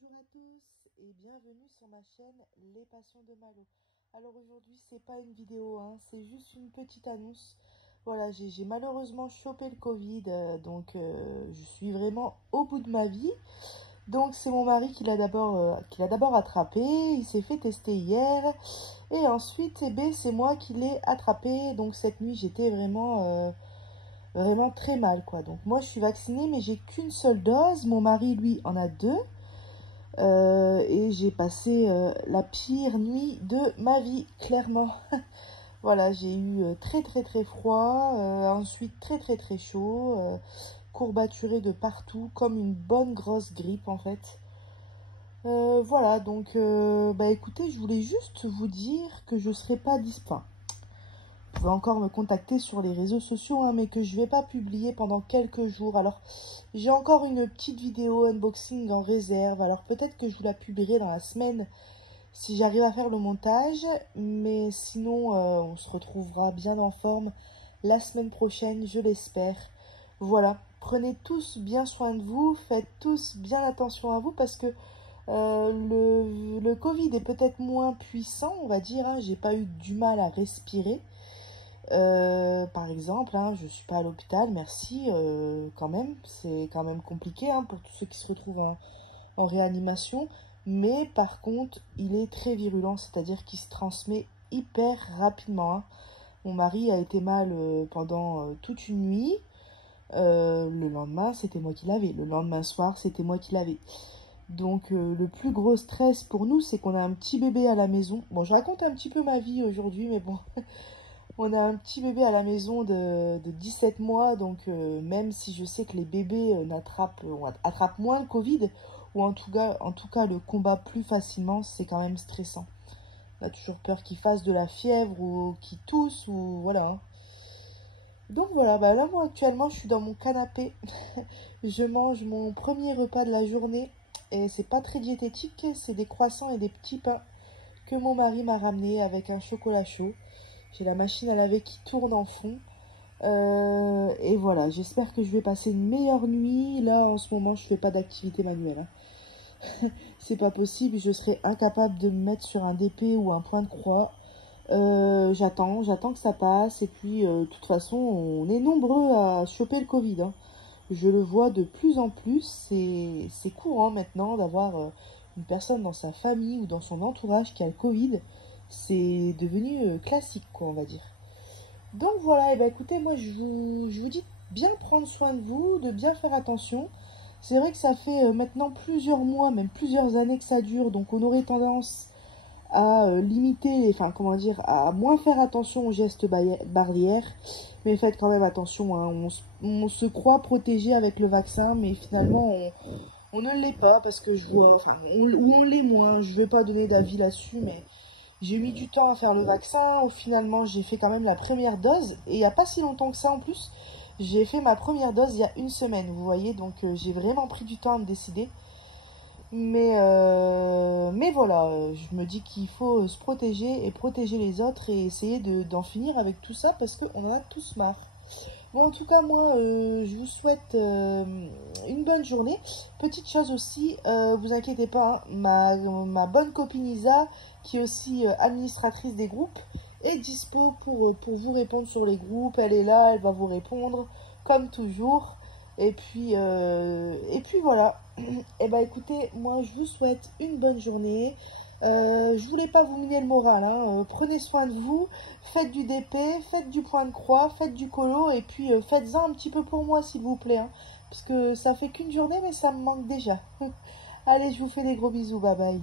Bonjour à tous et bienvenue sur ma chaîne Les Passions de Malo. Alors aujourd'hui c'est pas une vidéo, hein, c'est juste une petite annonce. Voilà, j'ai malheureusement chopé le Covid, je suis vraiment au bout de ma vie. Donc c'est mon mari qui l'a d'abord attrapé, il s'est fait tester hier et ensuite c'est moi qui l'ai attrapé. Donc cette nuit j'étais vraiment très mal quoi. Donc moi je suis vaccinée mais j'ai qu'une seule dose, mon mari lui en a deux. Et j'ai passé la pire nuit de ma vie, clairement. Voilà, j'ai eu très très très froid, ensuite très très très chaud, courbaturé de partout, comme une bonne grosse grippe en fait. Voilà, écoutez, je voulais juste vous dire que je serai pas disponible. Vous pouvez encore me contacter sur les réseaux sociaux, hein, mais que je ne vais pas publier pendant quelques jours. Alors, j'ai encore une petite vidéo unboxing en réserve. Alors, peut-être que je vous la publierai dans la semaine si j'arrive à faire le montage. Mais sinon, on se retrouvera bien en forme la semaine prochaine, je l'espère. Voilà, prenez tous bien soin de vous. Faites tous bien attention à vous parce que le Covid est peut-être moins puissant, on va dire. Hein. J'ai pas eu du mal à respirer. Par exemple, hein, je suis pas à l'hôpital, merci, quand même, c'est quand même compliqué hein, pour tous ceux qui se retrouvent en réanimation, mais par contre, il est très virulent, c'est-à-dire qu'il se transmet hyper rapidement. Hein. Mon mari a été mal pendant toute une nuit, le lendemain, c'était moi qui l'avais, le lendemain soir, c'était moi qui l'avais. Donc le plus gros stress pour nous, c'est qu'on a un petit bébé à la maison. Bon, je raconte un petit peu ma vie aujourd'hui, mais bon... On a un petit bébé à la maison de 17 mois, donc même si je sais que les bébés attrapent moins le Covid, ou en tout cas le combat plus facilement, c'est quand même stressant. On a toujours peur qu'il fasse de la fièvre ou qu'il tousse, ou voilà. Hein. Donc voilà, bah là moi actuellement je suis dans mon canapé, je mange mon premier repas de la journée, et c'est pas très diététique, c'est des croissants et des petits pains que mon mari m'a ramené avec un chocolat chaud. J'ai la machine à laver qui tourne en fond. Et voilà, j'espère que je vais passer une meilleure nuit. Là, en ce moment, je fais pas d'activité manuelle. Hein. C'est pas possible, je serais incapable de me mettre sur un DP ou un point de croix. J'attends que ça passe. Et puis, de toute façon, on est nombreux à choper le Covid. Hein. Je le vois de plus en plus. C'est courant maintenant d'avoir une personne dans sa famille ou dans son entourage qui a le Covid. C'est devenu classique, quoi, on va dire. Donc voilà, et ben écoutez, moi je vous dis de bien prendre soin de vous, de bien faire attention. C'est vrai que ça fait maintenant plusieurs mois, même plusieurs années que ça dure, donc on aurait tendance à limiter, enfin comment dire, à moins faire attention aux gestes barrières. Mais faites quand même attention, hein, on se croit protégé avec le vaccin, mais finalement on ne l'est pas parce que je vois, enfin, on l'est moins. Je ne vais pas donner d'avis là-dessus, mais j'ai mis du temps à faire le vaccin. Finalement, j'ai fait quand même la première dose. Et il n'y a pas si longtemps que ça en plus. J'ai fait ma première dose il y a une semaine, vous voyez. Donc j'ai vraiment pris du temps à me décider. Mais voilà, je me dis qu'il faut se protéger et protéger les autres et essayer d'en finir avec tout ça parce qu'on en a tous marre. Bon, en tout cas, moi, je vous souhaite une bonne journée. Petite chose aussi, vous inquiétez pas, hein, ma bonne copine Isa, qui est aussi administratrice des groupes, est dispo pour vous répondre sur les groupes. Elle est là, elle va vous répondre, comme toujours. Et puis voilà. Et bah écoutez, moi, je vous souhaite une bonne journée. Je voulais pas vous miner le moral, hein. Prenez soin de vous, faites du DP, faites du point de croix, faites du colo et puis faites-en un petit peu pour moi s'il vous plaît, hein, parce que ça fait qu'une journée mais ça me manque déjà. Allez, je vous fais des gros bisous, bye bye.